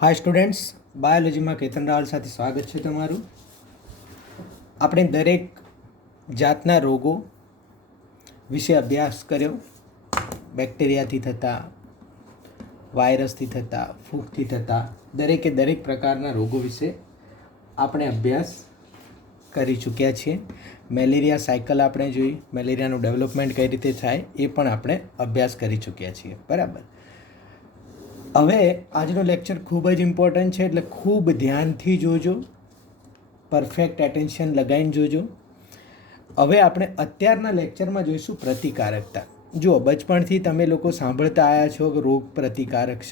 હાય students, બાયોલોજીમાં Ketan Raval સાથે સ્વાગત છે તમારું. આપણે દરેક જાતના રોગો વિશે અભ્યાસ કર્યો. બેક્ટેરિયાથી થતા, વાયરસથી થતા, ફૂગથી થતા દરેક પ્રકારના રોગો વિશે આપણે અભ્યાસ કરી ચૂક્યા છીએ. મેલેરિયા સાયકલ આપણે જોઈ, મેલેરિયાનું ડેવલપમેન્ટ કઈ રીતે થાય એ પણ આપણે અભ્યાસ કરી ચૂક્યા છીએ. બરાબર. હવે આજનો લેક્ચર ખૂબ જ ઇમ્પોર્ટન્ટ છે, એટલે ખૂબ ધ્યાનથી જોજો, પરફેક્ટ એટેન્શન લગાવીને જોજો. હવે આપણે અત્યારના લેક્ચરમાં જોઈશું પ્રતિકારકતા. જુઓ, બચપણથી તમે લોકો સાંભળતા આવ્યા છો કે રોગ પ્રતિકારક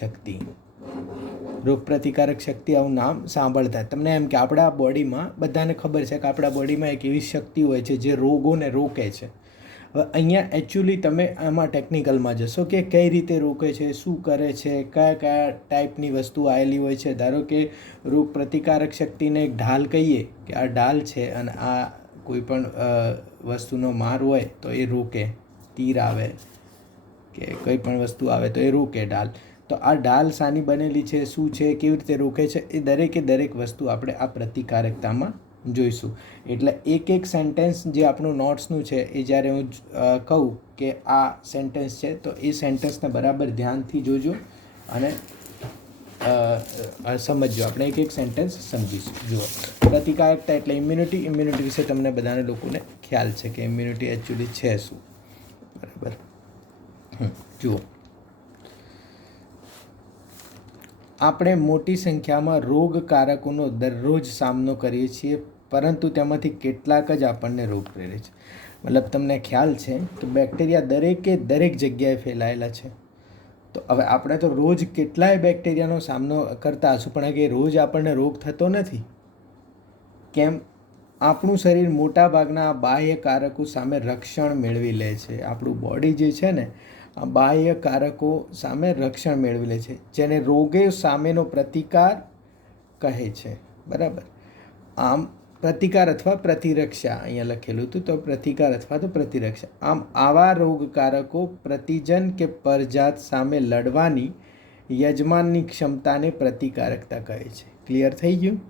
શક્તિ આવું નામ સાંભળતા. તમને એમ કે આપણા બોડીમાં બધાને ખબર છે કે આપણા બોડીમાં એક એવી શક્તિ હોય છે જે રોગોને રોકે છે. હવે અહીંયા એકચ્યુઅલી તમે આમાં ટેકનિકલમાં જશો કે કઈ રીતે રોકે છે, શું કરે છે, કયા ટાઈપની વસ્તુ આવેલી હોય છે. ધારો કે રોગ પ્રતિકારક શક્તિને એક ઢાલ કહીએ કે આ ઢાલ છે અને આ કોઈ પણ વસ્તુનો માર હોય તો એ રોકે, તીર આવે કે કોઈ પણ વસ્તુ આવે તો એ રોકે ઢાલ. તો આ ઢાલ શાની બનેલી છે, શું છે, કેવી રીતે રોકે છે, એ દરેક વસ્તુ આપણે આ પ્રતિકારકતામાં જોઈશું. એટલે એક સેન્ટેન્સ જે આપણું નોટ્સનું છે એ જ્યારે હું કહું કે આ સેન્ટેન્સ છે તો એ સેન્ટેન્સને બરાબર ધ્યાનથી જોજો અને સમજજો. આપણે એક સેન્ટેન્સ સમજીશું. જુઓ, પ્રતિકારકતા એટલે ઇમ્યુનિટી વિશે તમને બધાને લોકોને ખ્યાલ છે કે ઇમ્યુનિટી એકચ્યુઅલી છે શું. બરાબર. જુઓ, આપણે મોટી સંખ્યામાં રોગકારકોનો દરરોજ સામનો કરીએ છીએ, પરંતુ તેમાંથી કેટલાક જ આપણને રોગ પ્રેરે છે. મતલબ તમને ખ્યાલ છે કે બેક્ટેરિયા દરેક જગ્યાએ ફેલાયેલા છે. તો હવે આપણે તો રોજ કેટલાય બેક્ટેરિયાનો સામનો કરતા હશું, પણ કે રોજ આપણને રોગ થતો નથી. કેમ? આપણું શરીર મોટા ભાગના બાહ્ય કારકો સામે રક્ષણ મેળવી લે છે. આપણું બોડી જે છે ને, આ બાહ્ય કારકો સામે રક્ષણ મેળવી લે છે, જેને રોગે સામેનો પ્રતિકાર કહે છે. બરાબર. આમ પ્રતિકાર અથવા પ્રતિરક્ષા અહીંયા લખેલું હતું, તો પ્રતિકાર અથવા તો પ્રતિરક્ષા. આમ આવા રોગકારકો પ્રતિજન કે પરજાત સામે લડવાની યજમાનની ક્ષમતાને પ્રતિકારકતા કહે છે. ક્લિયર થઈ ગયું?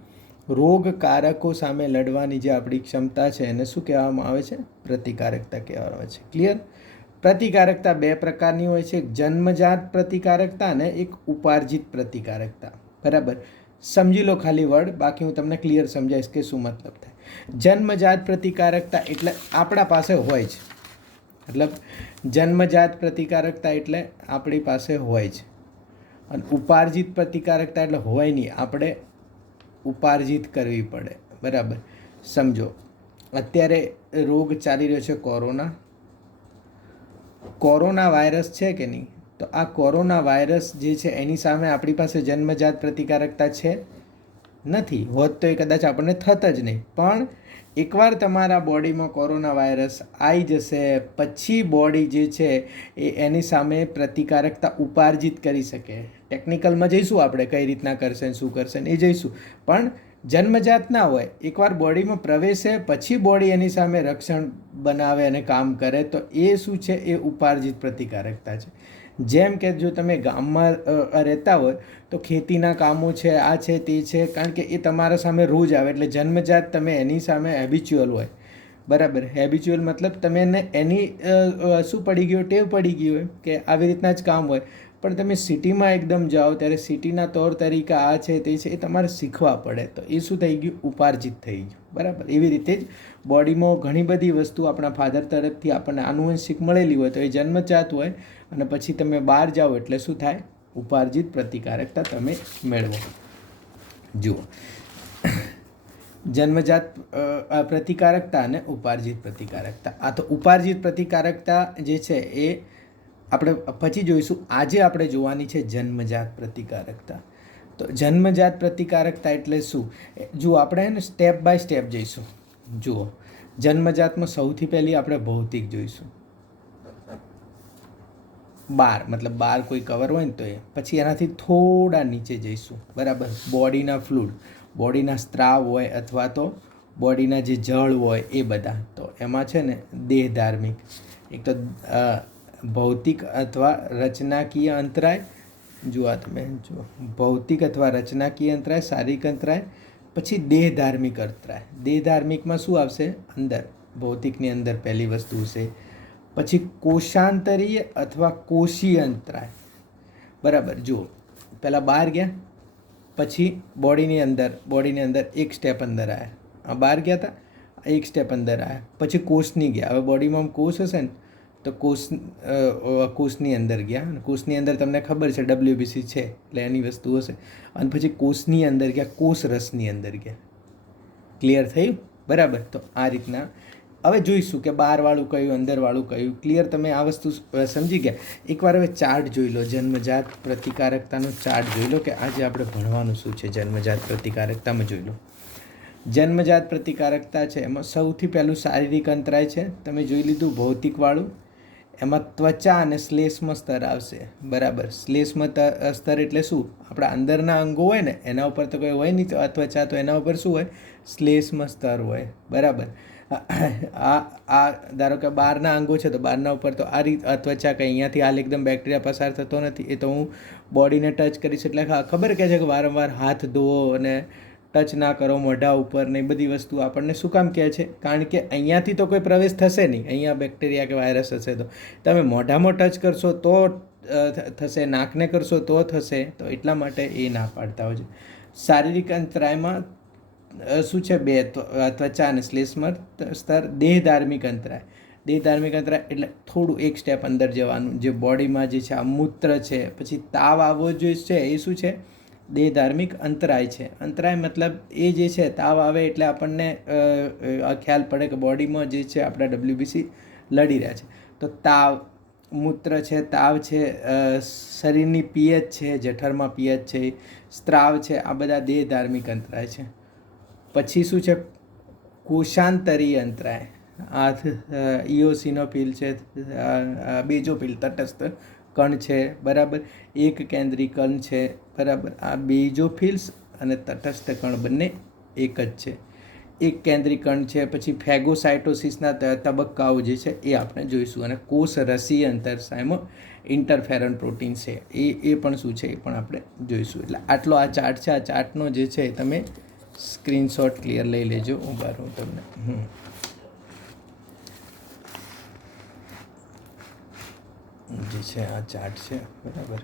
રોગકારકો સામે લડવાની જે આપણી ક્ષમતા છે એને શું કહેવામાં આવે છે? પ્રતિકારકતા કહેવામાં આવે છે. ક્લિયર? પ્રતિકારકતા બે પ્રકારની હોય છે, એક જન્મજાત પ્રતિકારકતા અને એક ઉપાર્જિત પ્રતિકારકતા. બરાબર. સમજી લો ખાલી વર્ડ, બાકી હું તમને ક્લિયર સમજાવીશ કે શું મતલબ થાય. જન્મજાત પ્રતિકારકતા એટલે આપણા પાસે હોય છે. મતલબ જન્મજાત પ્રતિકારકતા એટલે આપણી પાસે હોય છે. અને ઉપાર્જિત પ્રતિકારકતા એટલે હોય નહીં, આપણે ઉપાર્જિત કરવી પડે. બરાબર. સમજો, અત્યારે રોગ ચાલી રહ્યો છે કોરોના વાયરસ છે કે નહીં? તો આ કોરોના વાયરસ જે છે એની સામે આપણી પાસે જન્મજાત પ્રતિકારકતા છે નથી. હોત તો એ કદાચ આપણને થત જ નહીં. પણ એકવાર તમારા બોડીમાં કોરોના વાયરસ આવી જશે પછી બોડી જે છે એ એની સામે પ્રતિકારકતા ઉપાર્જિત કરી શકે. ટેકનિકલમાં જઈશું આપણે, કઈ રીતના કરશે શું કરશે એ જઈશું. પણ જન્મજાત ના હોય, એકવાર બોડીમાં પ્રવેશે પછી બોડી એની સામે રક્ષણ બનાવે અને કામ કરે, તો એ શું છે? એ ઉપાર્જિત પ્રતિકારકતા છે. જેમ કે જો તમે ગામમાં રહેતા હોય તો ખેતીના કામો છે, આ છે તે છે, કારણ કે એ તમારા સામે રોજ આવે એટલે જન્મજાત તમે એની સામે હેબિચ્યુઅલ હોય. બરાબર. હેબિચ્યુઅલ મતલબ તમે એની શું પડી ગયું? ટેવ પડી ગઈ હોય કે આવી રીતના જ કામ હોય. પણ તમે સિટીમાં એકદમ જાઓ ત્યારે સિટીના તौर તરીકે આ છે તે છે એ તમારે શીખવા પડે, તો એ શું થઈ ગયું? ઉપાર્જિત થઈ ગયું. બરાબર. એવી રીતે જ બોડીમાં ઘણી બધી વસ્તુ આપણા ફાધર તરફથી આપણને આનુવંશિક મળેલી હોય તો એ જન્મજાત હોય, અને પછી તમે બહાર જાઓ એટલે શું થાય? ઉપાર્જિત પ્રતિકારકતા તમે મેળવો. જુઓ, જન્મજાત પ્રતિકારકતા અને ઉપાર્જિત પ્રતિકારકતા. આ તો ઉપાર્જિત પ્રતિકારકતા જે છે એ આપણે પછી જોઈશું. આજે આપણે જોવાની છે જન્મજાત પ્રતિકારકતા. તો જન્મજાત પ્રતિકારકતા એટલે શું? જુઓ, આપણે એને સ્ટેપ બાય સ્ટેપ જઈશું. જુઓ, જન્મજાતમાં સૌથી પહેલી આપણે ભૌતિક જોઈશું. મતલબ બાર કોઈ કવર હોય ને તો એ. પછી એનાથી થોડા નીચે જઈશું. બરાબર. બોડીના ફ્લુઇડ, બોડીના સ્ત્રાવ હોય અથવા તો બોડીના જે જળ હોય એ બધા. તો એમાં છે ને દેહ ધાર્મિક, એક તો ભૌતિક અથવા રચનાકીય અંતરાય, જુઓ તમે જુઓ, ભૌતિક અથવા રચનાકીય અંતરાય, શારીરિક અંતરાય, પછી દેહ ધાર્મિક અંતરાય. દેહ ધાર્મિકમાં શું આવશે? અંદર, ભૌતિકની અંદર પહેલી વસ્તુ છે. પછી કોષાંતરીય અથવા કોષીય અંતરાય. બરાબર, જુઓ પહેલાં બહાર ગયા, પછી બોડીની અંદર એક સ્ટેપ અંદર આવ્યા, બહાર ગયા હતા, એક સ્ટેપ અંદર આવ્યા, પછી કોષની ગયા. હવે બોડીમાં કોષ હશે ને, તો કોષની અંદર ગયા. કોષની અંદર તમને ખબર છે WBC છે એટલે એની વસ્તુ હશે. અને પછી કોષની અંદર ગયા, કોષ રસની અંદર ગયા. ક્લિયર થયું? બરાબર. તો આ રીતના હવે જોઈશું કે બહારવાળું કયું, અંદરવાળું કયું. ક્લિયર? તમે આ વસ્તુ સમજી ગયા? એકવાર હવે ચાર્ટ જોઈ લો, જન્મજાત પ્રતિકારકતાનો ચાર્ટ જોઈ લો કે આજે આપણે ભણવાનું શું છે. જન્મજાત પ્રતિકારકતામાં જોઈ લો. જન્મજાત પ્રતિકારકતા છે એમાં સૌથી પહેલું શારીરિક અંતરાય છે. તમે જોઈ લીધું ભૌતિકવાળું. એમાં ત્વચા અને શ્લેષ્મ સ્તર આવશે. બરાબર. શ્લેષ્મ સ્તર એટલે શું? આપણા અંદરના અંગો હોય ને એના ઉપર તો કોઈ હોય નહીં ત્વચા, તો એના ઉપર શું હોય? શ્લેષ્મ સ્તર હોય. બરાબર. આ ધારો કે બહારના અંગો છે તો બહારના ઉપર તો આ રીત ત્વચા, કંઈ અહીંયાથી હાલ એકદમ બેક્ટેરિયા પસાર થતો નથી. એ તો હું બોડીને ટચ કરીશ એટલે ખબર કે છે કે વારંવાર હાથ ધોવો અને ટચ ના કરો મોઢા ઉપર ને એ બધી વસ્તુ આપણને શું કામ કહે છે? કારણ કે અહીંયાથી તો કોઈ પ્રવેશ થશે નહીં, અહીંયા બેક્ટેરિયા કે વાયરસ હશે તો. તમે મોઢામાં ટચ કરશો તો થશે, નાકને કરશો તો થશે, તો એટલા માટે એ ના પાડતા હોય છે. શારીરિક અંતરાયમાં શું છે? બે, ત્વચા અને શ્લેષ્મ સ્તર. દેહ ધાર્મિક અંતરાય. દેહ ધાર્મિક અંતરાય એટલે થોડું એક સ્ટેપ અંદર જવાનું. જે બોડીમાં જે છે આ મૂત્ર છે, પછી તાવ આવવો જોઈએ છે, એ શું છે? દેહ ધાર્મિક અંતરાય છે. અંતરાય મતલબ એ જે છે, તાવ આવે એટલે આપણને ખ્યાલ પડે કે બોડીમાં જે છે આપણા WBC લડી રહ્યા છે. તો તાવ, મૂત્ર છે, તાવ છે, શરીરની પિયત છે, જઠરમાં પિયત છે, સ્ત્રાવ છે, આ બધા દેહ ધાર્મિક અંતરાય છે. પછી શું છે? કોષાંતરીય અંતરાય. આ ઇઓસિનોફિલ છે, બેઝોફિલ તટસ્થ કણ છે. બરાબર. એક કેન્દ્રી કણ છે. બરાબર. આ બેઝોફિલ્સ અને તટસ્થ કણ બંને એક જ છે. એક કેન્દ્રી કણ છે. પછી ફેગોસાઇટોસિસના તબક્કાઓ જે છે એ આપણે જોઈશું. અને કોષ રસીય અંતરસાયમાં ઇન્ટરફેરન પ્રોટીન છે, એ પણ શું છે એ પણ આપણે જોઈશું. એટલે આટલો આ ચાર્ટ છે. આ ચાર્ટનો જે છે તમે સ્ક્રીનશોટ ક્લિયર લઈ લેજો. હું બારું તમને જે છે આ ચાર્ટ છે. બરાબર.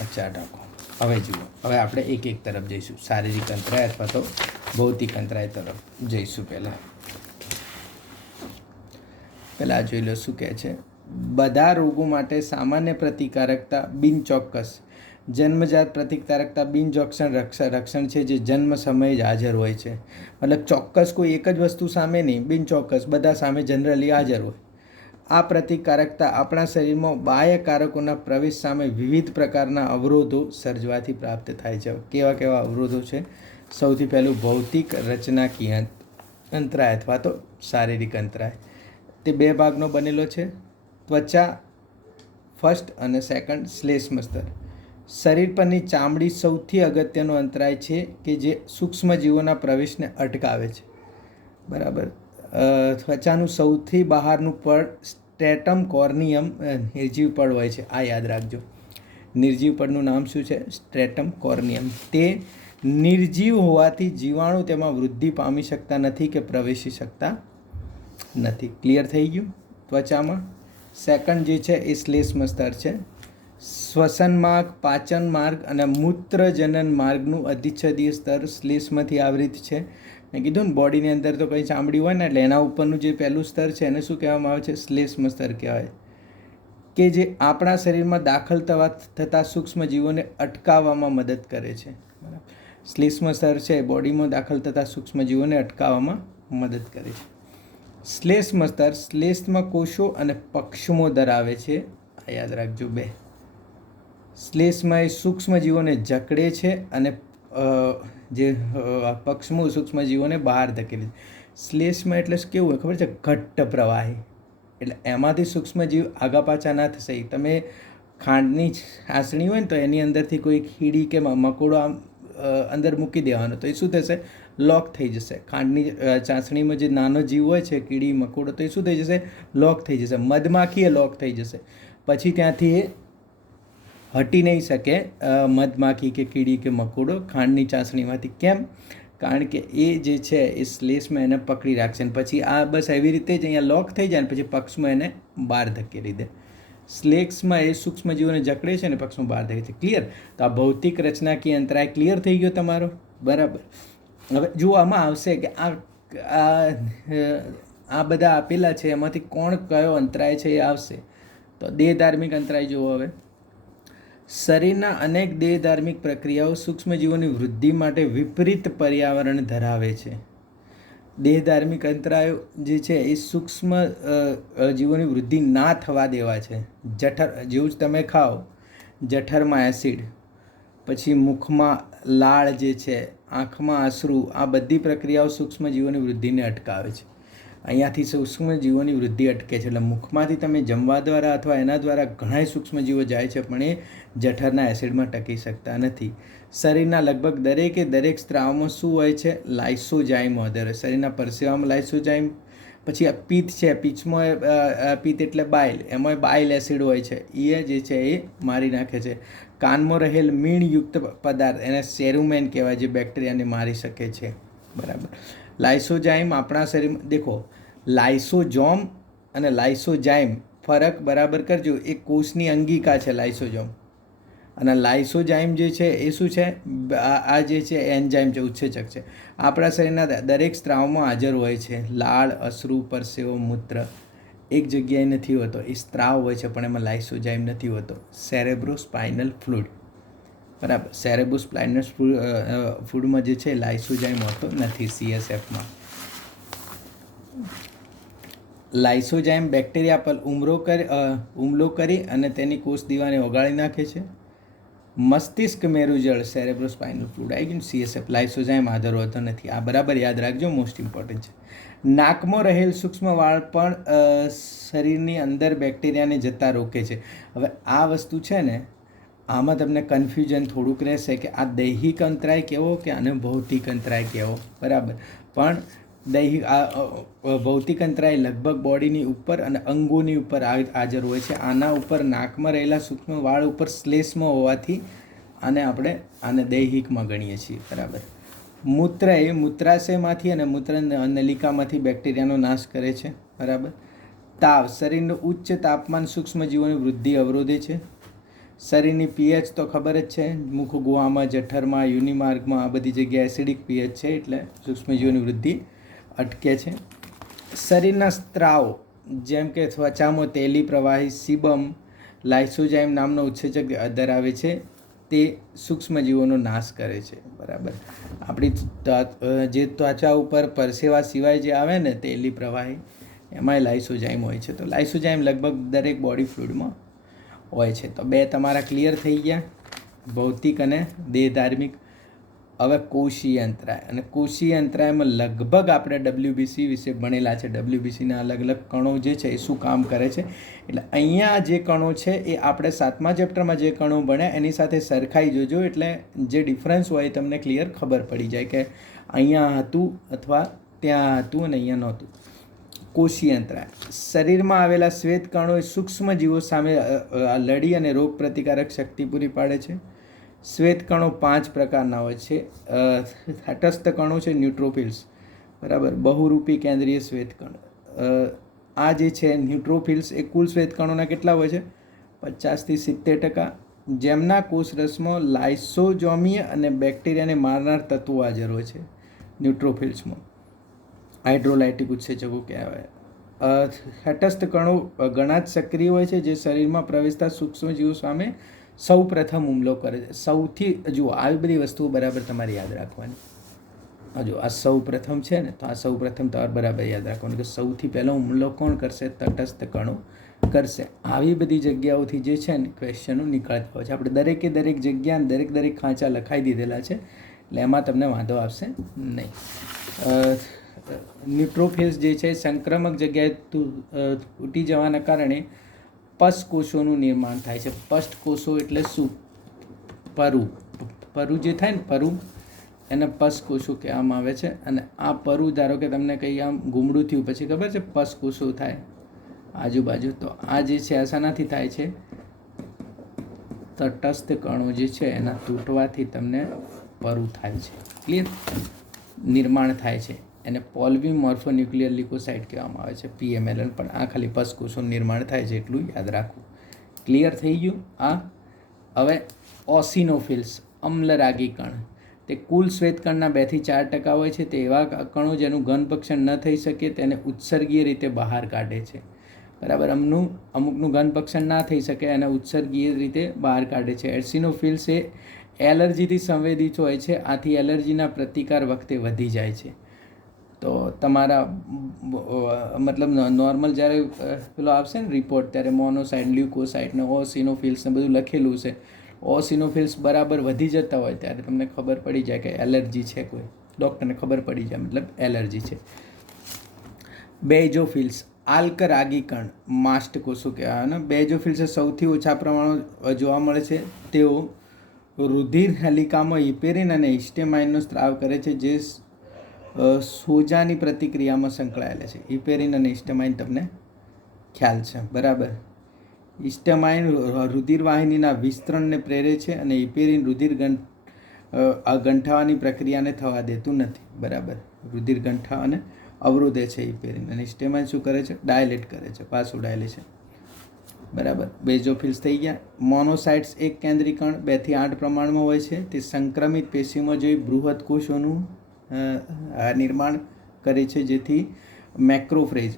આ ચાર્ટ આખો હવે જુઓ. હવે આપણે એક એક તરફ જઈશું. શારીરિક અંતરાય અથવા તો ભૌતિક અંતરાય તરફ જઈશું. પહેલાં જોઈ લો શું કહે છે. બધા રોગો માટે સામાન્ય પ્રતિકારકતા બિનચોક્કસ. જન્મજાત પ્રતિકારકતા બિનચોક્કસ રક્ષણ છે જે જન્મ સમયે જ હાજર હોય છે. મતલબ ચોક્કસ કોઈ એક જ વસ્તુ સામે નહીં, બિનચોક્કસ બધા સામે જનરલી હાજર હોય. આ પ્રતિકારકતા આપણા શરીરમાં બાહ્ય કારકોના પ્રવેશ સામે વિવિધ પ્રકારના અવરોધો સર્જવાથી પ્રાપ્ત થાય છે. કેવા કેવા અવરોધો છે? સૌથી પહેલું ભૌતિક રચનાકીય અંતરાય અથવા તો શારીરિક અંતરાય. તે બે ભાગનો બનેલો છે. ત્વચા ફર્સ્ટ અને સેકન્ડ શ્લેષ્મ સ્તર. શરીર પરની ચામડી સૌથી અગત્યનો અંતરાય છે કે જે સૂક્ષ્મજીવોના પ્રવેશને અટકાવે છે. બરાબર. ત્વચાનું સૌથી બહારનું પડ સ્ટ્રેટમ કોર્નિયમ નિર્જીવ પડ હોય છે. આ યાદ રાખજો. નિર્જીવ પડનું નામ શું છે? Stratum corneum. તે નિર્જીવ હોવાથી જીવાણુ તેમાં વૃદ્ધિ પામી શકતા નથી કે પ્રવેશી શકતા નથી. ક્લિયર થઈ ગયું? ત્વચામાં સેકન્ડ જે છે એ શ્લેષ્મ સ્તર છે. શ્વસન માર્ગ, પાચન માર્ગ અને મૂત્રજનન માર્ગનું અધિચ્છદીય સ્તર શ્લેષ્મથી આવૃત છે. મેં કીધું ને બોડીની અંદર તો કંઈ ચામડી હોય ને એટલે એના ઉપરનું જે પહેલું સ્તર છે એને શું કહેવામાં આવે છે? શ્લેષ્મ સ્તર કહેવાય. કે જે આપણા શરીરમાં દાખલ થતા સૂક્ષ્મજીવોને અટકાવવામાં મદદ કરે છે. શ્લેષ્મ સ્તર છે બોડીમાં દાખલ થતા સૂક્ષ્મજીવોને અટકાવવામાં મદદ કરે છે. શ્લેષ્મ સ્તર શ્લેષ્મ કોષો અને પક્ષમો ધરાવે છે. આ યાદ રાખજો. બે, શ્લેષ્મ એ સૂક્ષ્મજીવોને જકડે છે અને જે પક્ષમો સૂક્ષ્મજીવોને બહાર ધકેલે છે. શ્લેષ્મ એટલે કેવું હોય ખબર છે? ઘટ્ટ પ્રવાહી. એટલે એમાંથી સૂક્ષ્મજીવ આગા પાછા ના થશે. તમે ખાંડની ચાસણી હોય ને તો એની અંદરથી કોઈ કીડી કે મકોડો આમ અંદર મૂકી દેવાનો તો એ શું થશે? લોક થઈ જશે. ખાંડની ચાસણીમાં જે નાનો જીવ હોય છે, કીડી મકોડો, તો એ શું થઈ જશે? લોક થઈ જશે. મધમાખી એ લોક થઈ જશે. પછી ત્યાંથી એ હટી નહીં શકે મધમાખી કે કીડી કે મકોડો ખાંડની ચાસણીમાંથી. કેમ? કારણ કે એ જે છે એ સ્લેશમાં એને પકડી રાખશે ને પછી આ બસ એવી રીતે જ અહીંયા લોક થઈ જાય ને પછી પક્ષમાં એને બહાર ધકેલી દે. સ્લેક્સમાં એ સૂક્ષ્મજીવોને જકડે છે ને પક્ષમાં બહાર ધકે છે. ક્લિયર? તો આ ભૌતિક રચનાકીય અંતરાય ક્લિયર થઈ ગયો તમારો. બરાબર. હવે જુઓ આમાં આવશે કે આ બધા આપેલા છે એમાંથી કોણ કયો અંતરાય છે એ આવશે. તો દેહધાર્મિક અંતરાય જુઓ. હવે શરીરના અનેક દેહધાર્મિક પ્રક્રિયાઓ સૂક્ષ્મજીવોની વૃદ્ધિ માટે વિપરીત પર્યાવરણ ધરાવે છે. દેહધાર્મિક અંતરાયો જે છે એ સૂક્ષ્મ જીવોની વૃદ્ધિ ના થવા દેવા છે. જેવું જ તમે ખાઓ, જઠરમાં એસિડ, પછી મુખમાં લાળ જે છે, આંખમાં આંસુ, આ બધી પ્રક્રિયાઓ સૂક્ષ્મજીવોની વૃદ્ધિને અટકાવે છે. અહીંયાથી સૂક્ષ્મજીવોની વૃદ્ધિ અટકે છે. એટલે મુખમાંથી તમે જમવા દ્વારા અથવા એના દ્વારા ઘણા સૂક્ષ્મજીવો જાય છે પણ એ જઠરના એસિડમાં ટકી શકતા નથી. શરીરના લગભગ દરેક સ્ત્રાવમાં શું હોય છે? લાઇસોજાઇમ હાજર હોય. શરીરના પરસેવામાં લાઇસોજાઇમ, પછી પિત્ત છે, પિત્તમાં પિત્ત એટલે બાઇલ, એમાં બાઇલ એસિડ હોય છે, એ જે છે એ મારી નાખે છે. કાનમાં રહેલ મીણયુક્ત પદાર્થ એને સેરુમેન કહેવાય, જે બેક્ટેરિયાને મારી શકે છે. બરાબર. લાઇસોજાઇમ આપણા શરીરમાં, દેખો લાઇસોજોમ અને લાઇસોજાઇમ ફરક બરાબર કરજો. એ કોષની અંગિકા છે લાઇસોજોમ, અને લાઇસોજાઇમ જે છે એ શું છે? આ જે છે એન્ઝાઇમ છે, ઉત્સેચક છે. આપણા શરીરના દરેક સ્ત્રાવમાં હાજર હોય છે. લાળ, અશ્રુ, પરસેવો, મૂત્ર એક જગ્યાએ નથી હોતો, એ સ્ત્રાવ હોય છે પણ એમાં લાઇસોજાઇમ નથી હોતો. સેરેબ્રોસ્પાઇનલ ફ્લુઇડ, બરાબર. સેરેબ્રોસ્પાઇનલ ફ્લુઇડમાં જે છે લાઇસોજાઇમ હોતો નથી. CSFમાં લાઇસોજાઇમ બેક્ટેરિયા પર હુમલો કરી અને તેની કોષ દીવાને ઓગાળી નાખે છે. મસ્તિષ્ક મેરુજળ, સેરેબ્રોસ્પાઇનલ ફ્લુઇડ આવી ગયું. CSF લાઇસોજાઇમ હાજર હોતો નથી. આ બરાબર યાદ રાખજો, મોસ્ટ ઇમ્પોર્ટન્ટ છે. નાકમાં રહેલ સૂક્ષ્મ વાળ પણ શરીરની અંદર બેક્ટેરિયાને જતા રોકે છે. હવે આ વસ્તુ છે ને, આમાં તમને કન્ફ્યુઝન થોડુંક રહેશે કે આ દૈહિક અંતરાય કેવો કે આને ભૌતિક અંતરાય કેવો. બરાબર. પણ ભૌતિક અંતરાય લગભગ બોડીની ઉપર અને અંગોની ઉપર હાજર હોય છે. આના ઉપર નાકમાં રહેલા સૂક્ષ્મ વાળ ઉપર શ્લેષ્મા હોવાથી આને દૈહિકમાં ગણીએ છીએ. બરાબર. મૂત્ર એ મૂત્રાશયમાંથી અને મૂત્ર નલિકામાંથી બેક્ટેરિયાનો નાશ કરે છે. બરાબર. તાવ, શરીરનું ઉચ્ચ તાપમાન સૂક્ષ્મજીવોની વૃદ્ધિ અવરોધે છે. શરીરની pH તો ખબર જ છે, મુખ ગુહામાં, જઠરમાં, યુનિમાર્ગમાં, આ બધી જગ્યાએ એસિડિક pH છે એટલે સૂક્ષ્મજીવોની વૃદ્ધિ અટકે છે. શરીરના સ્ત્રાવ જેમ કે ત્વચામાં તેલી પ્રવાહી સિબમ લાઇસોજાઇમ નામનો ઉત્સેચક ધરાવે છે, તે સૂક્ષ્મજીવોનો નાશ કરે છે. બરાબર. આપણી જે ત્વચા ઉપર પરસેવા સિવાય જે આવે ને તેલી પ્રવાહી, એમાંય લાઇસોજાઇમ હોય છે. તો લાઇસોજાઇમ લગભગ દરેક બોડી ફ્લુઇડમાં હોય છે. તો બે તમારા ક્લિયર થઈ ગયા, ભૌતિક અને દેહધાર્મિક. હવે કોષીય અંતરાય, અને કોષીય અંતરાયમાં લગભગ આપણે WBC વિશે ભણેલા છે. WBCના અલગ અલગ કણો જે છે એ શું કામ કરે છે. એટલે અહીંયા જે કણો છે એ આપણે 7મા ચેપ્ટરમાં જે કણો ભણ્યા એની સાથે સરખાઈ જોજો, એટલે જે ડિફરન્સ હોય એ તમને ક્લિયર ખબર પડી જાય કે અહીંયા હતું અથવા ત્યાં હતું અને અહીંયા નહોતું. કોષીય અંતરાય, શરીરમાં આવેલા શ્વેત કણો એ સૂક્ષ્મજીવો સામે લડી અને રોગ પ્રતિકારક શક્તિ પૂરી પાડે છે. શ્વેત કણો 5 પ્રકારના હોય છે. તટસ્થ કણો છે ન્યુટ્રોફિલ્સ, બરાબર, બહુરૂપી કેન્દ્રીય શ્વેત કણ. આ જે છે ન્યુટ્રોફિલ્સ એ કુલ શ્વેત કણોના કેટલા હોય છે? 50 થી 70%, જેમના કોષરસમાં લાઇસોજોમીય અને બેક્ટેરિયાને મારનાર તત્વો હાજર હોય છે. ન્યુટ્રોફિલ્સમાં હાઇડ્રોલાઇટિક ઉત્સેચકો કહેવાય. તટસ્થ કણો ઘણા જ સક્રિય હોય છે, જે શરીરમાં પ્રવેશતા સૂક્ષ્મજીવો સામે સૌ પ્રથમ હુમલો કરે છે. સૌથી, જુઓ આવી બધી વસ્તુઓ બરાબર તમારે યાદ રાખવાની. જો આ સૌ પ્રથમ છે ને, તો આ સૌ પ્રથમ તમારે બરાબર યાદ રાખવાનું કે સૌથી પહેલો હુમલો કોણ કરશે? તટસ્થ કણો કરશે. આવી બધી જગ્યાઓથી જે છે ને ક્વેશ્ચનો નીકળતા હોય છે. આપણે દરેક જગ્યા દરેક ખાંચા લખાઈ દીધેલા છે, એટલે એમાં તમને વાંધો આવશે નહીં. ન્યુટ્રોફિલ્સ જે છે સંક્રમક જગ્યાએ તૂટી જવાના કારણે પશ કોષોનું નિર્માણ થાય છે. પષ્ટ કોષો એટલે શું? પરુ જે થાય ને, પરુ, એને પશ કોષો કહેવામાં આવે છે. અને આ પરુ, ધારો કે તમને કંઈ આમ ગુમડું થયું પછી ખબર છે પશ કોષો થાય આજુબાજુ, તો આ જે છે આશાનાથી થાય છે? તટસ્થ કણો જે છે એના તૂટવાથી તમને પરું થાય છે. ક્લિયર? નિર્માણ થાય છે. એને પોલિમોર્ફોન્યુક્લિયર લ્યુકોસાઇટ કહેવામાં આવે છે, PMLL. પણ આ ખાલી પસ કોષોનું નિર્માણ થાય છે એટલું યાદ રાખવું. ક્લિયર થઈ ગયું? હવે ઓસિનોફિલ્સ, અમ્લરાગી કણ. તે કુલ શ્વેતકણના 2 થી 4% હોય છે. તે એવા કણો જેનું ઘનપક્ષણ ન થઈ શકે તેને ઉત્સર્ગીય રીતે બહાર કાઢે છે. બરાબર? અમુકનું ઘનપક્ષણ ના થઈ શકે એને ઉત્સર્ગીય રીતે બહાર કાઢે છે. એસિનોફિલ્સ એ એલર્જીથી સંવેદિત હોય છે. આથી એલર્જીના પ્રતિકાર વખતે વધી જાય છે. તો તમારા મતલબ નોર્મલ જ્યારે પેલો આવશે ને રિપોર્ટ ત્યારે મોનોસાઇટ, લ્યુકોસાઇટ ને ઓસિનોફિલ્સ ને બધું લખેલું છે. ઓસિનોફિલ્સ બરાબર વધી જતા હોય ત્યારે તમને ખબર પડી જાય કે એલર્જી છે, કોઈ ડૉક્ટરને ખબર પડી જાય મતલબ એલર્જી છે. બેઝોફિલ્સ, આલ્કરાગી કણ, માસ્ટ કોષો કહેવાય ને. બેઝોફિલ્સ સૌથી ઓછા પ્રમાણમાં જોવા મળે છે. તેઓ રુધિર નલિકામાં હિપેરિન અને હિસ્ટેમાઇનનો સ્ત્રાવ કરે છે, જે સોજાની પ્રતિક્રિયામાં સંકળાયેલા છે. હિપેરિન અને હિસ્ટેમાઇન તમને ખ્યાલ છે, બરાબર? હિસ્ટેમાઇન રુધિરવાહિનીના વિસ્તરણને પ્રેરે છે અને હિપેરિન રુધિર ગંઠાવાની પ્રક્રિયાને થવા દેતું નથી, બરાબર? રુધિર ગંઠાવાને અવરોધે છે હિપેરિન. અને હિસ્ટેમાઇન શું કરે છે? ડાયલેટ કરે છે, પાછું ડાયલેશન, બરાબર? બેઝોફિલ્સ થઈ ગયા. મોનોસાઇટ્સ એક કેન્દ્રી કણ 2 થી 8 પ્રમાણમાં હોય છે. તે સંક્રમિત પેશીમાં જઈ બૃહદ કોષોનું નિર્માણ કરે છે, જેથી મેક્રોફેજ,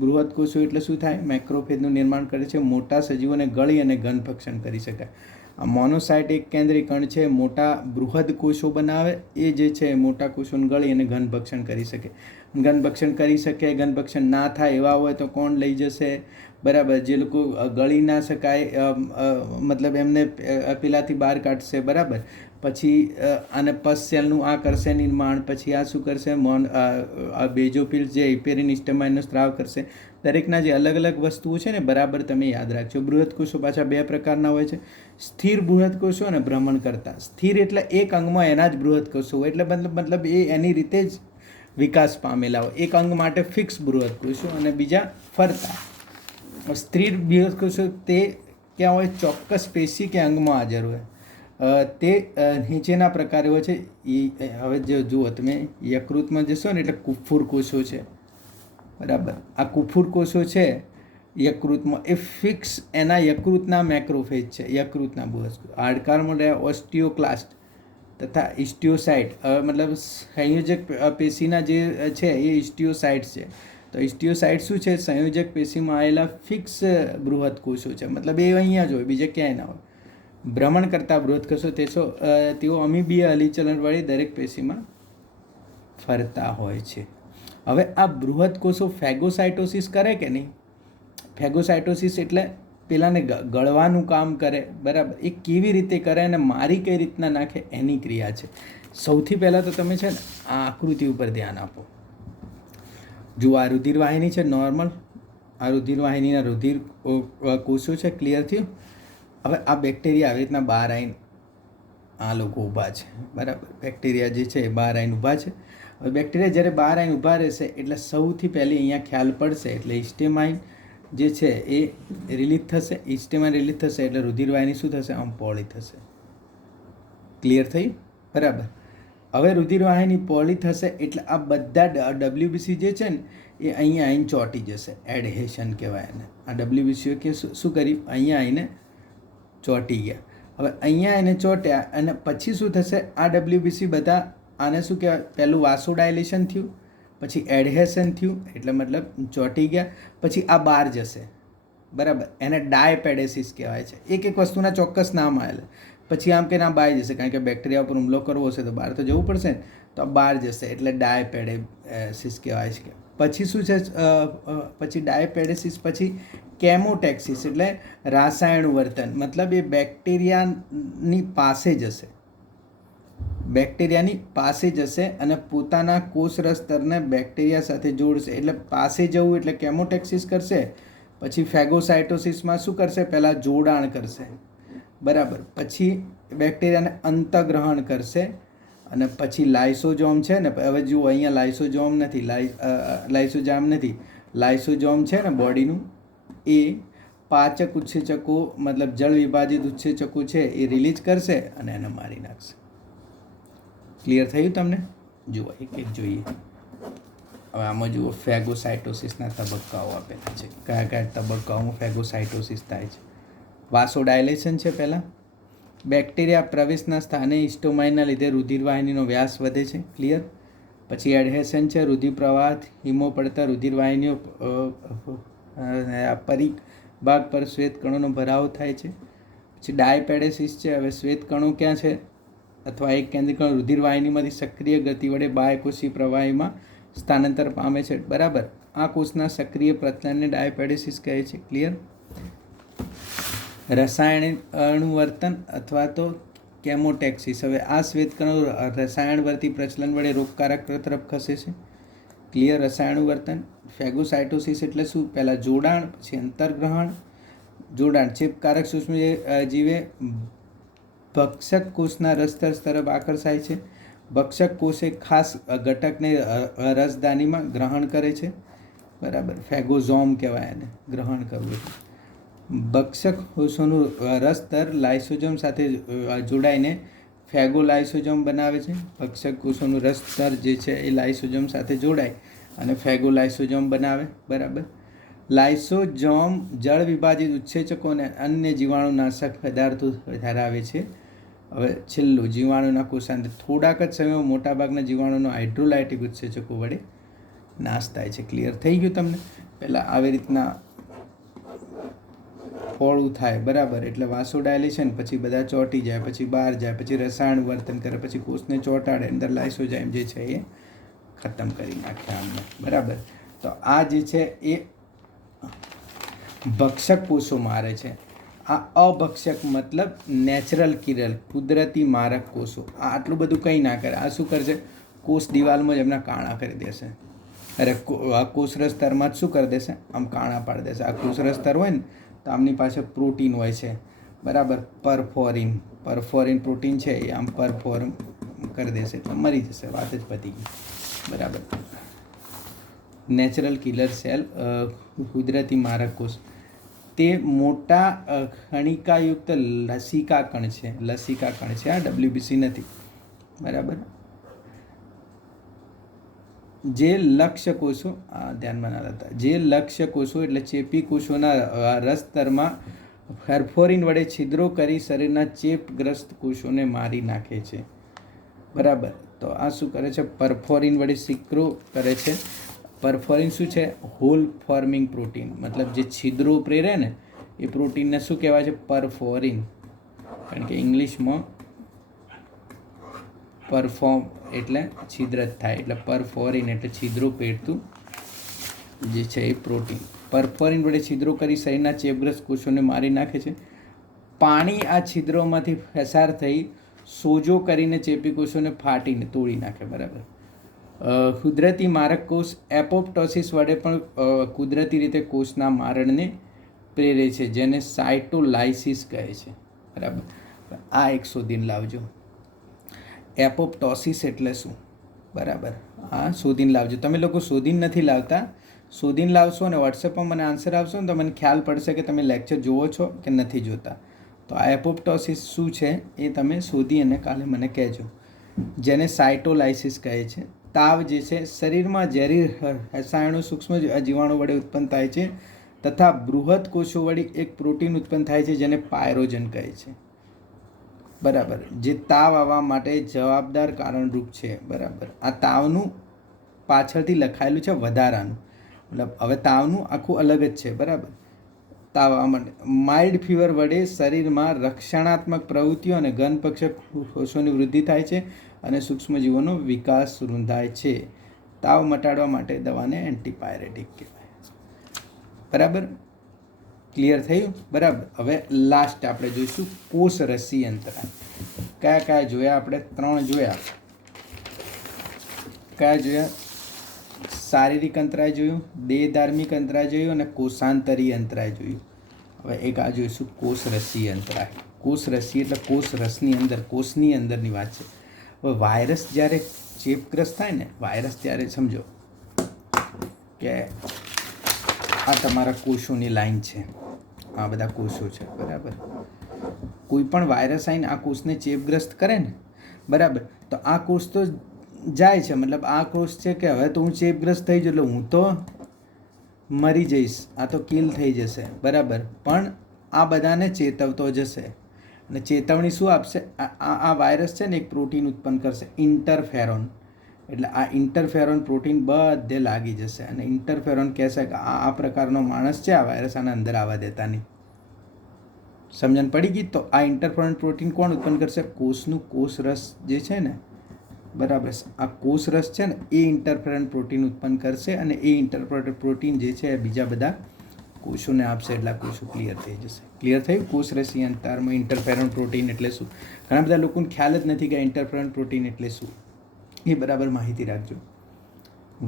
બૃહદ કોષો એટલે શું થાય? મેક્રોફેજનું નિર્માણ કરે છે. મોટા સજીવોને ગળી અને ઘનભક્ષણ કરી શકાય. આ મોનોસાઇટ એક કેન્દ્રી કણ છે. મોટા બૃહદ કોષો બનાવે એ જે છે મોટા કોષોને ગળી અને ઘનભક્ષણ કરી શકે. ઘનભક્ષણ ના થાય એવા હોય તો કોણ લઈ જશે? બરાબર? જે લોકો ગળી ના શકાય મતલબ એમને પેલાથી બહાર કાઢશે, બરાબર? પછી આને પસ સેલનું આ કરશે નિર્માણ. પછી આ શું કરશે? બેઝોફિલ્સ જે હિપેરિન હિસ્ટેમાઇનનો સ્ત્રાવ કરશે. દરેકના જે અલગ અલગ વસ્તુઓ છે ને, બરાબર તમે યાદ રાખજો. બૃહદ કોષો પાછા 2 પ્રકારના હોય છે, સ્થિર બૃહદ કોષો અને ભ્રમણ કરતા. સ્થિર એટલે એક અંગમાં એના જ બૃહદ કોષો હોય, એટલે મતલબ એ એની રીતે જ વિકાસ પામેલા હોય. એક અંગ માટે ફિક્સ બૃહદ કોષો અને બીજા ફરતા. સ્થિર બૃહદ કોષો તે ક્યાં હોય? ચોક્કસ પેશી કે અંગમાં હાજર હોય. તે નીચેના પ્રકારે હોય છે. હવે જો જુઓ તમે યકૃતમાં જશો ને એટલે કુફુર કોષો છે, બરાબર? આ કુફુર કોષો છે યકૃતમાં, એ ફિક્સ એના યકૃતના મેક્રોફેજ છે, યકૃતના બૃહદ. હાડકાળમાં રહ્યા ઓસ્ટિયોક્લાસ્ટ તથા હિસ્ટિયોસાઇટ, મતલબ સંયોજક પેશીના જે છે એ હિસ્ટિયોસાઇટ્સ છે. તો હિસ્ટિયોસાઇટ શું છે? સંયોજક પેશીમાં આવેલા ફિક્સ બૃહદ કોષો છે, મતલબ એ અહીંયા જ હોય, બીજે ક્યાંય ના હોય. ભ્રમણ કરતા બૃહદ કોષો તેઓ અમીબીય હલનચલનવાળી દરેક પેશીમાં ફરતા હોય છે. હવે આ બૃહદ કોષો ફેગોસાઇટોસિસ કરે કે નહીં? ફેગોસાઇટોસિસ એટલે પેલાને ગળવાનું કામ કરે, બરાબર? એ કેવી રીતે કરે અને મારી કઈ રીતના નાખે એની ક્રિયા છે. સૌથી પહેલાં તો તમે છે ને આ આકૃતિ ઉપર ધ્યાન આપો. જુઓ, આ રુધિરવાહિની છે નોર્મલ. આ રુધિરવાહિનીના રુધિર કોષો છે. ક્લિયર થયું? હવે આ બેક્ટેરિયા આવી રીતના બહાર આવીને આ લોકો ઊભા છે, બરાબર? બેક્ટેરિયા જે છે એ બહાર આવીને ઊભા છે. હવે બેક્ટેરિયા જ્યારે બહાર આવીને ઊભા રહેશે એટલે સૌથી પહેલી અહીંયા ખ્યાલ પડશે, એટલે હિસ્ટેમાઇન જે છે એ રિલીઝ થશે. હિસ્ટેમાઇન રિલીઝ થશે એટલે રુધિરવાહિની શું થશે? આમ પહોળી થશે. ક્લિયર થયું? બરાબર. હવે રુધિરવાહિની પહોળી થશે એટલે આ બધા WBC જે છે ને એ અહીંયા આવીને ચોંટી જશે. એડહેશન કહેવાય એને. આ WBCઓ કે શું કર્યું? અહીંયા આવીને ચોંટી ગયા. હવે અહીંયા એને ચોંટ્યા અને પછી શું થશે? આ WBC બધા આને શું કહેવાય? પહેલું વાસોડાયલેશન થયું, પછી એડહેશન થયું, એટલે મતલબ ચોંટી ગયા. પછી આ બહાર જશે, બરાબર? એને ડાયપેડેસિસ કહેવાય છે. એક એક વસ્તુના ચોક્કસ નામ આવેલા. પછી આમ કે ના બહાર જશે, કારણ કે બેક્ટેરિયા ઉપર હુમલો કરવો હશે તો બહાર તો જવું પડશે ને, તો બહાર જશે એટલે ડાયપેડેસિસ કહેવાય છે. પછી શું છે? પછી ડાયપેડેસિસ પછી કેમોટેક્સિસ એટલે રાસાયણ વર્તન, મતલબ એ બેક્ટેરિયાની પાસે જશે. બેક્ટેરિયાની પાસે જશે અને પોતાના કોષરસ સ્તરને બેક્ટેરિયા સાથે જોડશે. એટલે પાસે જવું એટલે કેમોટેક્સિસ કરશે. પછી ફેગોસાઇટોસિસમાં શું કરશે? પહેલાં જોડાણ કરશે, બરાબર? પછી બેક્ટેરિયાને અંતગ્રહણ કરશે અને પછી લાઇસોજોમ છે ને, હવે જુઓ અહીંયા લાઇસોજોમ નથી, લાઇસોજામ નથી, લાઇસોજોમ છે ને બોડીનું, એ પાચક ઉત્સેચકો મતલબ જળ વિભાજિત ઉત્સેચકો છે એ રિલીઝ કરશે અને એને મારી નાખશે. ક્લિયર થયું તમને? જુઓ એક એક જોઈએ. હવે આમાં જુઓ ફેગોસાઇટોસિસના તબક્કાઓ આપેલા છે. કયા કયા તબક્કાઓમાં ફેગોસાઇટોસિસ થાય છે? વાસોડાયલેશન છે પહેલાં. બેક્ટેરિયા પ્રવેશના સ્થાને હિસ્ટોમાઇનના લીધે રુધિરવાહિનીનો વ્યાસ વધે છે. ક્લિયર. પછી એડહેશન છે. રુધિર પ્રવાહ હિમો પડતા રુધિરવાહિનીઓ પરિભાગ પર શ્વેત કણોનો ભરાવો થાય છે. પછી ડાયપેડેસિસ છે. હવે શ્વેત કણો ક્યાં છે? અથવા એક કેન્દ્રીકરણ રુધિરવાહિનીમાંથી સક્રિય ગતિ વડે બાહ્યકોષીય પ્રવાહીમાં સ્થાનાંતર પામે છે. બરાબર. આ કોષના સક્રિય પ્રચલનને ડાયપેડેસિસ કહે છે. ક્લિયર. રસાયણિક અણુવર્તન અથવા તો કેમોટેક્સિસ. હવે આ શ્વેતકણો રસાયણવર્તી પ્રચલન વડે રોગકારક તરફ ખસે છે. ક્લિયર. રસાયણુવર્તન. ફેગોસાઇટોસિસ એટલે શું? પહેલાં જોડાણ, પછી અંતર્ગ્રહણ. જોડાણ ચેપકારક સૂક્ષ્મ જીવે ભક્ષક કોષના રસતર તરફ આકર્ષાય છે. ભક્ષક કોષ એક ખાસ ઘટકને રસદાનીમાં ગ્રહણ કરે છે. બરાબર. ફેગોઝોમ કહેવાય એને, ગ્રહણ કરવું. ભક્ષક કોષોનું રસતર લાઇસોજોમ સાથે જોડાઈને ફેગોલાઇસોજોમ બનાવે છે. ભક્ષક કોષોનું રસતર જે છે એ લાઇસોજોમ સાથે જોડાય અને ફેગોલાઇસોજોમ બનાવે. બરાબર. લાઇસોજોમ જળ વિભાજિત ઉત્સેચકો અને અન્ય જીવાણુનાશક પદાર્થો ધરાવે છે. હવે છેલ્લું, જીવાણુના કોષાંતર. થોડાક જ સમયમાં મોટાભાગના જીવાણુનો હાઇડ્રોલાઇટિક ઉત્સેચકો વડે નાશ થાય છે. ક્લિયર થઈ ગયું તમને? પહેલાં આવી રીતના ફોળું થાય. બરાબર. એટલે વાસોડાયલેશન, પછી બધા ચોંટી જાય, પછી બહાર જાય, પછી રસાયણ વર્તન કરે, પછી કોષને ચોંટાડે, અંદર લાઇસોજાઇમ જે છે એ ખતમ કરી નાખે આમને. બરાબર. તો આ જે છે એ ભક્ષક કોષો મારે છે. આ અભક્ષક મતલબ નેચરલ કિલર, કુદરતી મારક કોષો. આ આટલું બધું કંઈ ના કરે. આ શું કરશે? કોષ દિવાલમાં જ એમના કાણા કરી દેશે. અરે આ કોષરસ સ્તરમાં જ શું કરી દેશે? આમ કાણા પાડી દેશે. આ કોષરસ સ્તર હોય ને તો આમની પાસે પ્રોટીન હોય છે. બરાબર. પરફોરિન પ્રોટીન છે એ આમ પરફોર્મ કરી દેશે એટલે મરી જશે. વાત જ પતી ગઈ. બરાબર. નેચરલ કિલર સેલ, કુદરતી મારક કોષ. તે મોટા કણિકાયુક્ત લસિકા કણ છે. લસિકા કણ છે. આ WBC નથી. બરાબર. જે લક્ષ્ય કોષો ધ્યાનમાં ના લેતા. જે લક્ષ્ય કોષો એટલે ચેપી કોષોના રસતરમાં પરફોરિન વડે છિદ્રો કરી શરીરના ચેપગ્રસ્ત કોષોને મારી નાખે છે. બરાબર. તો આ શું કરે છે? પરફોરિન વડે છિદ્રો કરે છે. પરફોરિન શું છે? Hole forming protein. મતલબ જે છિદ્રો પ્રેરે ને એ પ્રોટીનને શું કહેવાય છે? પરફોરિન. કારણ કે ઇંગ્લિશમાં પરફોર્મ એટલે છિદ્ર જ થાય, એટલે પરફોરિન એટલે છિદ્રો પેરતું જે છે એ પ્રોટીન. પરફોરિન વડે છિદ્રો કરી શરીરના ચેપગ્રસ્ત કોષોને મારી નાખે છે. પાણી આ છિદ્રોમાંથી પસાર થઈ સોજો કરીને ચેપી કોષોને ફાટીને તોડી નાખે. બરાબર. કુદરતી મારક કોષ એપોપ્ટોસિસ વડે પણ કુદરતી રીતે કોષના મારણને પ્રેરે છે, જેને સાઇટોલાઇસિસ કહે છે. બરાબર. આ એક શોધીને લાવજો. એપોપ્ટોસિસ એટલે શું? બરાબર. હા, શોધીને લાવજો. તમે લોકો શોધીને નથી લાવતા. શોધીને લાવશો અને વોટ્સએપમાં મને આન્સર આપશો ને તો મને ખ્યાલ પડશે કે તમે લેક્ચર જુઓ છો કે નથી જોતા. તો આ એપોપ્ટોસિસ શું છે એ તમે શોધી અને કાલે મને કહેજો. જેને સાઇટોલાઇસિસ કહે છે. તાવ જે છે શરીરમાં ઝેરી રસાયણો સૂક્ષ્મ જીવાણુ વડે ઉત્પન્ન થાય છે તથા બૃહદ કોષો વડે એક પ્રોટીન ઉત્પન્ન થાય છે જેને પાયરોજન કહે છે. બરાબર. જે તાવ આવવા માટે જવાબદાર કારણરૂપ છે. બરાબર. આ તાવનું પાછળથી લખાયેલું છે વધારાનું, મતલબ હવે તાવનું આખું અલગ જ છે. બરાબર. તાવ આવવા માટે માઇલ્ડ ફીવર વડે શરીરમાં રક્ષણાત્મક પ્રવૃત્તિઓ અને ઘનપક્ષક કોષોની વૃદ્ધિ થાય છે અને સૂક્ષ્મજીવોનો વિકાસ રૂંધાય છે. તાવ મટાડવા માટે દવાને એન્ટીપાયરેટિક કહેવાય. બરાબર. ક્લિયર થયું? બરાબર. હવે લાસ્ટ આપણે જોઈશું કોષરસી અંતરાય. કયા કયા જોયા આપણે? 3 જોયા. કયા જોયા? શારીરિક અંતરાય જોયું, દેહધાર્મિક અંતરાય જોયું અને કોષાંતરીય અંતરાય જોયું. હવે એક આ જોઈશું કોષરસી અંતરાય. કોષરસી એટલે કોષરસની અંદર, કોષની અંદરની વાત છે. હવે વાયરસ જ્યારે ચેપગ્રસ્ત થાય ને, વાયરસ ત્યારે સમજો કે આ તમારા કોષોની લાઈન છે, આ બધા કોષો છે, બરાબર. કોઈ પણ વાયરસ આવીને આ કોષને ચેપગ્રસ્ત કરે ને, બરાબર, તો આ કોષ તો જાય છે, મતલબ આ કોષ છે કે હવે તો હું ચેપગ્રસ્ત થઈ જઉં એટલે હું તો મરી જઈશ, આ તો કિલ થઈ જશે, બરાબર. પણ આ બધાને ચેતવતો જશે અને ચેતવણી શું આપશે? આ વાયરસ છે ને એક પ્રોટીન ઉત્પન્ન કરશે, ઇન્ટરફેરોન. એટલે આ ઇન્ટરફેરોન પ્રોટીન બધે લાગી જશે અને ઇન્ટરફેરોન કહેશે કે આ પ્રકારનો માણસ છે, આ વાયરસ આના અંદર આવવા દેતા નહીં. સમજણ પડી ગઈ? તો આ ઇન્ટરફેરોન પ્રોટીન કોણ ઉત્પન્ન કરશે? કોષનું કોષરસ જે છે ને, બરાબર, આ કોષરસ છે ને એ ઇન્ટરફેરોન પ્રોટીન ઉત્પન્ન કરશે અને એ ઇન્ટરફેરોન પ્રોટીન જે છે એ બીજા બધા કોષોને આપશે, એટલે કોષો ક્લિયર થઈ જશે. ક્લિયર થયું? કોષરસી અંતરમાં ઇન્ટરફેરોન પ્રોટીન એટલે શું? ઘણા બધા લોકોને ખ્યાલ જ નથી કે ઇન્ટરફેરોન પ્રોટીન એટલે શું. એ બરાબર માહિતી રાખજો.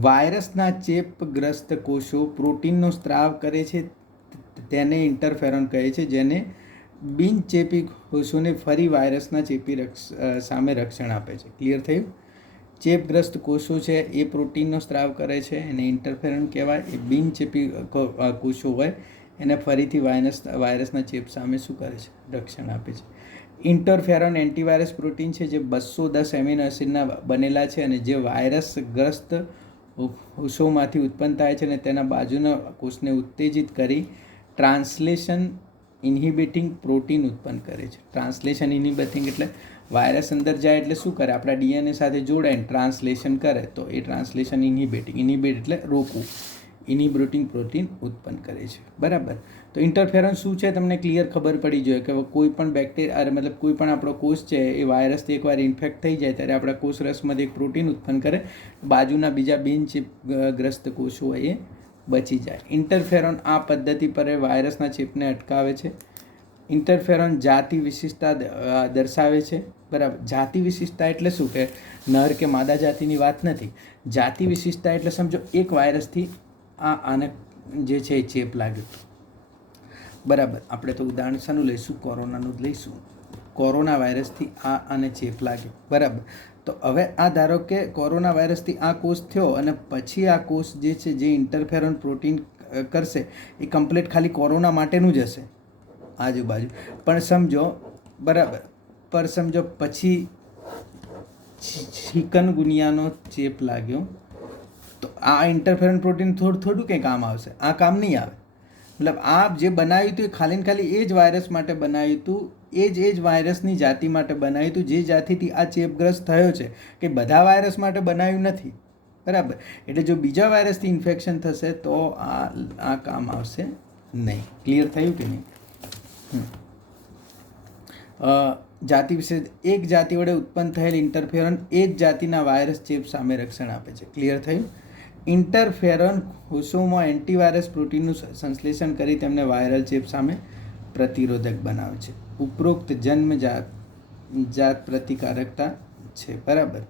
વાયરસના ચેપગ્રસ્ત કોષો પ્રોટીનનો સ્ત્રાવ કરે છે, તેને ઇન્ટરફેરોન કહે છે, જેને બિનચેપી કોષોને ફરી વાયરસના ચેપી સામે રક્ષણ આપે છે. ક્લિયર થયું? ચેપગ્રસ્ત કોષો છે એ પ્રોટીનનો સ્ત્રાવ કરે છે, એને ઇન્ટરફેરોન કહેવાય. એ બિનચેપી કોષો હોય એને ફરીથી વાયરસના ચેપ સામે શું કરે છે? રક્ષણ આપે છે. ઇન્ટરફેરોન એન્ટીવાયરસ પ્રોટીન છે જે 210 એમિનો એસિડના બનેલા છે અને જે વાયરસગ્રસ્ત કોષોમાંથી ઉત્પન્ન થાય છે અને તેના બાજુના કોષને ઉત્તેજિત કરી ટ્રાન્સલેશન ઇન્હિબિટિંગ પ્રોટીન ઉત્પન્ન કરે છે. ટ્રાન્સલેશન ઇન્હિબિટિંગ એટલે વાયરસ અંદર જાય એટલે શું કરે? આપણા ડીએનએ સાથે જોડાઈને ટ્રાન્સલેશન કરે, તો એ ટ્રાન્સલેશન ઇન્હિબિટ એટલે રોકવું, ઇન્હિબિટિંગ પ્રોટીન ઉત્પન્ન કરે છે, બરાબર. તો ઇન્ટરફેરોન શું છે તમને ક્લિયર ખબર પડી જોઈએ કે કોઈ પણ બેક્ટેરિયા મતલબ કોઈ પણ આપણો કોષ છે એ વાયરસથી એકવાર ઇન્ફેક્ટ થઈ જાય ત્યારે આપણા કોષ રસમાંથી એક પ્રોટીન ઉત્પન્ન કરે, બાજુના બીજા બિનચેપગ્રસ્ત કોષો હોય એ બચી જાય. ઇન્ટરફેરોન આ પદ્ધતિ પર વાયરસના ચેપને અટકાવે છે. ઇન્ટરફેરોન જાતિ વિશિષ્ટતા દર્શાવે છે, બરાબર. જાતિ વિશિષ્ટતા એટલે શું? કે નર કે માદા જાતિની વાત નથી. જાતિ વિશિષ્ટતા એટલે સમજો એક વાયરસથી આને જે છે એ ચેપ લાગ્યો, બરાબર. આપણે તો ઉદાહરણ શાનું લઈશું? કોરોનાનું જ લઈશું. કોરોના વાયરસથી આને ચેપ લાગ્યો, બરાબર. તો હવે આ ધારો કે કોરોના વાયરસથી આ કોષ થયો અને પછી આ કોષ જે છે જે ઇન્ટરફેરોન પ્રોટીન કરશે એ કમ્પ્લીટ ખાલી કોરોના માટેનું જ હશે આજુબાજુ, પણ સમજો, બરાબર, પર સમજો પછી ચિકનગુનિયાનો ચેપ લાગ્યો તો આ ઇન્ટરફેરોન પ્રોટીન થોડું કંઈ કામ આવશે? આ કામ નહીં આવે. મતલબ આ જે બનાવ્યું હતું એ ખાલી ને ખાલી એ જ વાયરસ માટે બનાવ્યું હતું, એ જ વાયરસની જાતિ માટે બનાવ્યું હતું જે જાતિથી આ ચેપગ્રસ્ત થયો છે, કે બધા વાયરસ માટે બનાવ્યું નથી, બરાબર. એટલે જો બીજા વાયરસથી ઇન્ફેક્શન થશે તો આ કામ આવશે નહીં. ક્લિયર થયું કે નહીં? જાતિ વિશે એક જાતિ વડે ઉત્પન્ન થયેલ ઇન્ટરફેરોન એ જ જાતિના વાયરસ ચેપ સામે રક્ષણ આપે છે. ક્લિયર થયું? ઇન્ટરફેરોન કોષોમાં એન્ટીવાયરસ પ્રોટીનનું સંશ્લેષણ કરી તેમને વાયરલ ચેપ સામે પ્રતિરોધક બનાવે છે. ઉપરોક્ત જન્મજાત પ્રતિકારકતા છે, બરાબર.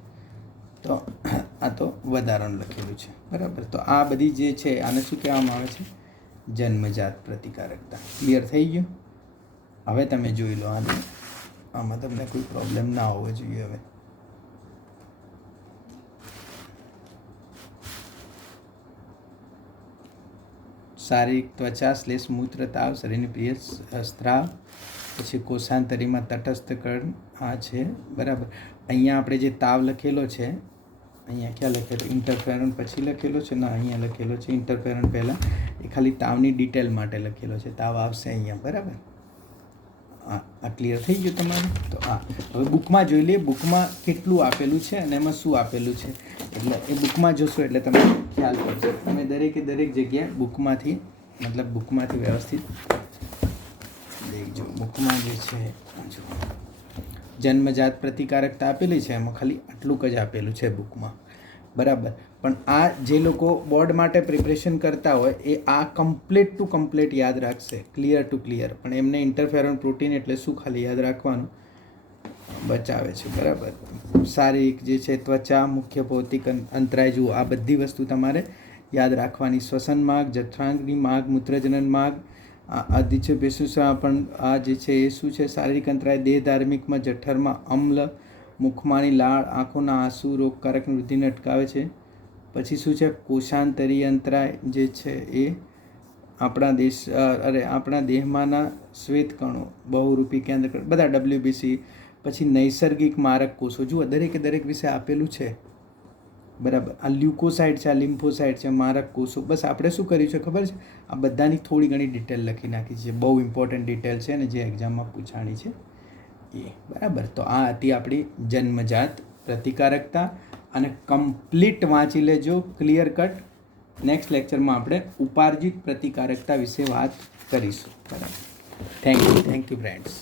તો આ તો વધારાનું લખેલું છે, બરાબર. તો આ બધી જે છે આને શું કહેવામાં આવે છે? જન્મજાત પ્રતિકારકતા. ક્લિયર થઈ ગયું? હવે તમે જોઈ લો આમાં તમને કોઈ પ્રોબ્લેમ ના હોવો જોઈએ. હવે શારીરિક ત્વચા / મૂત્ર તાવ શરીરની પ્રિય સ્ત્રાવ, પછી કોષાંતરીમાં તટસ્થકરણ આ છે, બરાબર. અહીંયા આપણે જે તાવ લખેલો છે, અહીંયા ક્યાં લખેલો? ઇન્ટરફેરોન પછી લખેલો છે ને અહીંયા લખેલો છે ઇન્ટરફેરોન પહેલાં. એ ખાલી તાવની ડિટેલ માટે લખેલો છે. તાવ આવશે અહીંયા, બરાબર. આ ક્લિયર થઈ ગયું તમારે? તો હવે બુકમાં જોઈ લઈએ બુકમાં કેટલું આપેલું છે અને એમાં શું આપેલું છે. એટલે એ બુકમાં જોશો એટલે તમને ખ્યાલ પડશે. તમે દરેક જગ્યાએ બુકમાંથી વ્યવસ્થિત દેખજો. બુકમાં જે છે જન્મજાત પ્રતિકારકતા આપેલી છે, એમાં ખાલી આટલું જ આપેલું છે બુકમાં, બરાબર. પણ આ જે લોકો બોર્ડ માટે પ્રિપરેશન કરતા હોય એ આ કમ્પ્લીટ ટુ કમ્પ્લીટ યાદ રાખશે, ક્લિયર ટુ ક્લિયર. પણ એમને ઇન્ટરફેરોન પ્રોટીન એટલે શું ખાલી યાદ રાખવાનું બચાવે છે, બરાબર. શારીરિક જે છે ત્વચા, મુખ્ય ભૌતિક અંતરાય જુઓ, આ બધી વસ્તુ તમારે યાદ રાખવાની. શ્વસન માર્ગ, જઠરાંગની માર્ગ, મૂત્રજનન માર્ગ, આદિત્ય પેશુસા પણ આ જે છે એ શું છે? શારીરિક અંતરાય. દેહ ધાર્મિકમાં જઠરમાં અમ્લ, મુખમાંની લાળ, આંખોના આંસુ રોગકારક વૃદ્ધિને અટકાવે છે. પછી શું છે? કોષાંતરીય અંતરાય જે છે એ આપણા દેહમાંના શ્વેતકણો, બહુરૂપી કેન્દ્ર, બધા WBC, પછી નૈસર્ગિક મારક કોષો. જુઓ દરેક વિશે આપેલું છે, બરાબર. આ લ્યુકોસાઇડ છે, આ લિમ્ફોસાઇડ છે, મારક કોષો. બસ આપણે શું કર્યું છે ખબર છે, આ બધાની થોડી ઘણી ડિટેલ લખી નાખી છે. બહુ ઇમ્પોર્ટન્ટ ડિટેલ છે ને જે એક્ઝામમાં પૂછાણી છે એ, બરાબર. તો આ હતી આપણી જન્મજાત પ્રતિકારકતા, અને કમ્પ્લીટ વાંચી લેજો, ક્લિયર કટ. નેક્સ્ટ લેક્ચરમાં આપણે ઉપાર્જિત પ્રતિકારકતા વિશે વાત કરીશું, બરાબર. Thank you friends.